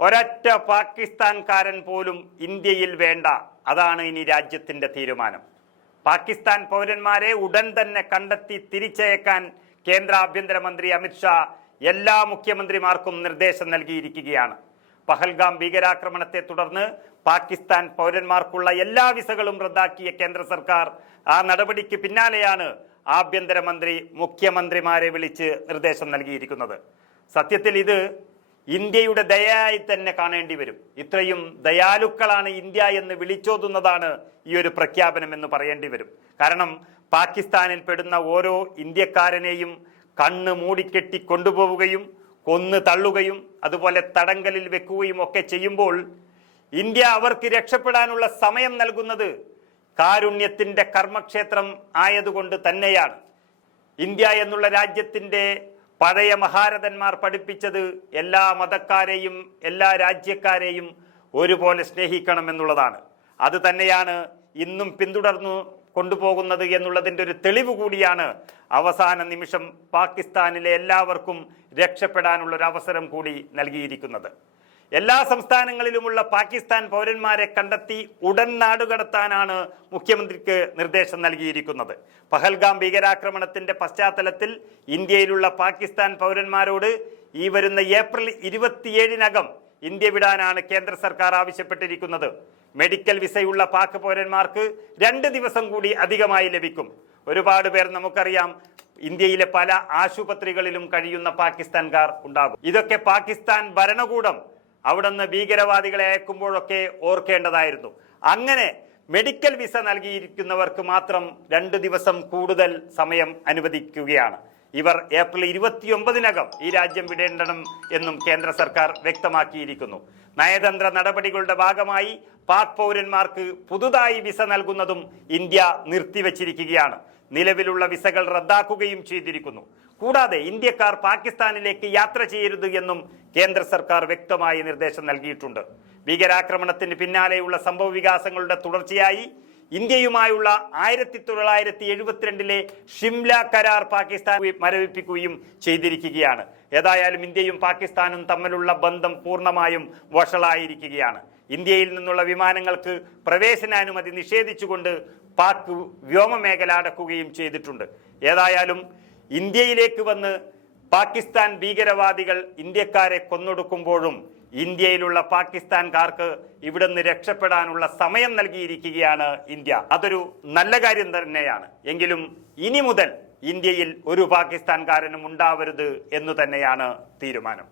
ഒരൊറ്റ പാകിസ്ഥാൻകാരൻ പോലും ഇന്ത്യയിൽ വേണ്ട. അതാണ് ഇനി രാജ്യത്തിന്റെ തീരുമാനം. പാകിസ്ഥാൻ പൗരന്മാരെ ഉടൻ തന്നെ കണ്ടെത്തി തിരിച്ചയക്കാൻ കേന്ദ്ര ആഭ്യന്തരമന്ത്രി അമിത്ഷാ എല്ലാ മുഖ്യമന്ത്രിമാർക്കും നിർദ്ദേശം നൽകിയിരിക്കുകയാണ്. പഹൽഗാം ഭീകരാക്രമണത്തെ തുടർന്ന് പാകിസ്ഥാൻ പൗരന്മാർക്കുള്ള എല്ലാ വിസകളും റദ്ദാക്കിയ കേന്ദ്ര സർക്കാർ ആ നടപടിക്ക് പിന്നാലെയാണ് ആഭ്യന്തരമന്ത്രി മുഖ്യമന്ത്രിമാരെ വിളിച്ച് നിർദ്ദേശം നൽകിയിരിക്കുന്നത്. സത്യത്തിൽ ഇത് ഇന്ത്യയുടെ ദയയായി തന്നെ കാണേണ്ടി വരും. ഇത്രയും ദയാലുക്കളാണ് ഇന്ത്യ എന്ന് വിളിച്ചോതുന്നതാണ് ഈ ഒരു പ്രഖ്യാപനം എന്ന് പറയേണ്ടി വരും. കാരണം പാകിസ്ഥാനിൽ പെടുന്ന ഓരോ ഇന്ത്യക്കാരനെയും കണ്ണ് മൂടിക്കെട്ടി കൊണ്ടുപോവുകയും കൊന്ന് തള്ളുകയും അതുപോലെ തടങ്കലിൽ വെക്കുകയും ഒക്കെ ചെയ്യുമ്പോൾ ഇന്ത്യ അവർക്ക് രക്ഷപ്പെടാനുള്ള സമയം നൽകുന്നത് കാരുണ്യത്തിന്റെ കർമ്മക്ഷേത്രം ആയതുകൊണ്ട് തന്നെയാണ്. ഇന്ത്യ എന്നുള്ള രാജ്യത്തിന്റെ പഴയ മഹാരഥന്മാർ പഠിപ്പിച്ചത് എല്ലാ മതക്കാരെയും എല്ലാ രാജ്യക്കാരെയും ഒരുപോലെ സ്നേഹിക്കണം എന്നുള്ളതാണ്. അത് തന്നെയാണ് ഇന്നും പിന്തുടർന്നു കൊണ്ടുപോകുന്നത് എന്നുള്ളതിന്റെ ഒരു തെളിവ് കൂടിയാണ് അവസാന നിമിഷം പാകിസ്ഥാനിലെ എല്ലാവർക്കും രക്ഷപ്പെടാനുള്ള ഒരു അവസരം കൂടി നൽകിയിരിക്കുന്നത്. എല്ലാ സംസ്ഥാനങ്ങളിലുമുള്ള പാകിസ്ഥാൻ പൗരന്മാരെ കണ്ടെത്തി ഉടൻ നാടുകടത്താനാണ് മുഖ്യമന്ത്രിക്ക് നിർദ്ദേശം നൽകിയിരിക്കുന്നത്. പഹൽഗാം ഭീകരാക്രമണത്തിന്റെ പശ്ചാത്തലത്തിൽ ഇന്ത്യയിലുള്ള പാകിസ്ഥാൻ പൗരന്മാരോട് ഈ വരുന്ന ഏപ്രിൽ ഇരുപത്തിയേഴിനകം ഇന്ത്യ വിടാനാണ് കേന്ദ്ര സർക്കാർ ആവശ്യപ്പെട്ടിരിക്കുന്നത്. മെഡിക്കൽ വിസയുള്ള പാക് പൗരന്മാർക്ക് രണ്ട് ദിവസം കൂടി അധികമായി ലഭിക്കും. ഒരുപാട് പേർ നമുക്കറിയാം ഇന്ത്യയിലെ പല ആശുപത്രികളിലും കഴിയുന്ന പാകിസ്ഥാൻകാർ ഉണ്ടാകും. ഇതൊക്കെ പാകിസ്ഥാൻ ഭരണകൂടം അവിടുന്ന് ഭീകരവാദികളെ അയക്കുമ്പോഴൊക്കെ ഓർക്കേണ്ടതായിരുന്നു. അങ്ങനെ മെഡിക്കൽ വിസ നൽകിയിരിക്കുന്നവർക്ക് മാത്രം രണ്ട് ദിവസം കൂടുതൽ സമയം അനുവദിക്കുകയാണ്. ഇവർ ഏപ്രിൽ ഇരുപത്തിയൊമ്പതിനകം ഈ രാജ്യം വിടേണ്ടണം എന്നും കേന്ദ്ര സർക്കാർ വ്യക്തമാക്കിയിരിക്കുന്നു. നയതന്ത്ര നടപടികളുടെ ഭാഗമായി പാക് പൗരന്മാർക്ക് പുതുതായി വിസ നൽകുന്നതും ഇന്ത്യ നിർത്തിവച്ചിരിക്കുകയാണ്. നിലവിലുള്ള വിസകൾ റദ്ദാക്കുകയും ചെയ്തിരിക്കുന്നു. കൂടാതെ ഇന്ത്യക്കാർ പാകിസ്ഥാനിലേക്ക് യാത്ര ചെയ്യരുത് എന്നും കേന്ദ്ര സർക്കാർ വ്യക്തമായി നിർദ്ദേശം നൽകിയിട്ടുണ്ട്. ഭീകരാക്രമണത്തിന് പിന്നാലെയുള്ള സംഭവ വികാസങ്ങളുടെ തുടർച്ചയായി ഇന്ത്യയുമായുള്ള ആയിരത്തി തൊള്ളായിരത്തി എഴുപത്തിരണ്ടിലെ ഷിംല കരാർ പാകിസ്ഥാൻ മരവിപ്പിക്കുകയും ചെയ്തിരിക്കുകയാണ്. ഏതായാലും ഇന്ത്യയും പാകിസ്ഥാനും തമ്മിലുള്ള ബന്ധം പൂർണമായും വഷളായിരിക്കുകയാണ്. ഇന്ത്യയിൽ നിന്നുള്ള വിമാനങ്ങൾക്ക് പ്രവേശനാനുമതി നിഷേധിച്ചുകൊണ്ട് പാക് വ്യോമമേഖല അടക്കുകയും ചെയ്തിട്ടുണ്ട്. ഏതായാലും ഇന്ത്യയിലേക്ക് വന്ന് പാകിസ്ഥാൻ ഭീകരവാദികൾ ഇന്ത്യക്കാരെ കൊന്നൊടുക്കുമ്പോഴും ഇന്ത്യയിലുള്ള പാകിസ്ഥാൻകാർക്ക് ഇവിടുന്ന് രക്ഷപ്പെടാനുള്ള സമയം നൽകിയിരിക്കുകയാണ് ഇന്ത്യ. അതൊരു നല്ല കാര്യം തന്നെയാണ്. എങ്കിലും ഇനി മുതൽ ഇന്ത്യയിൽ ഒരു പാകിസ്ഥാൻകാരനും ഉണ്ടാവരുത് എന്നു തന്നെയാണ് തീരുമാനം.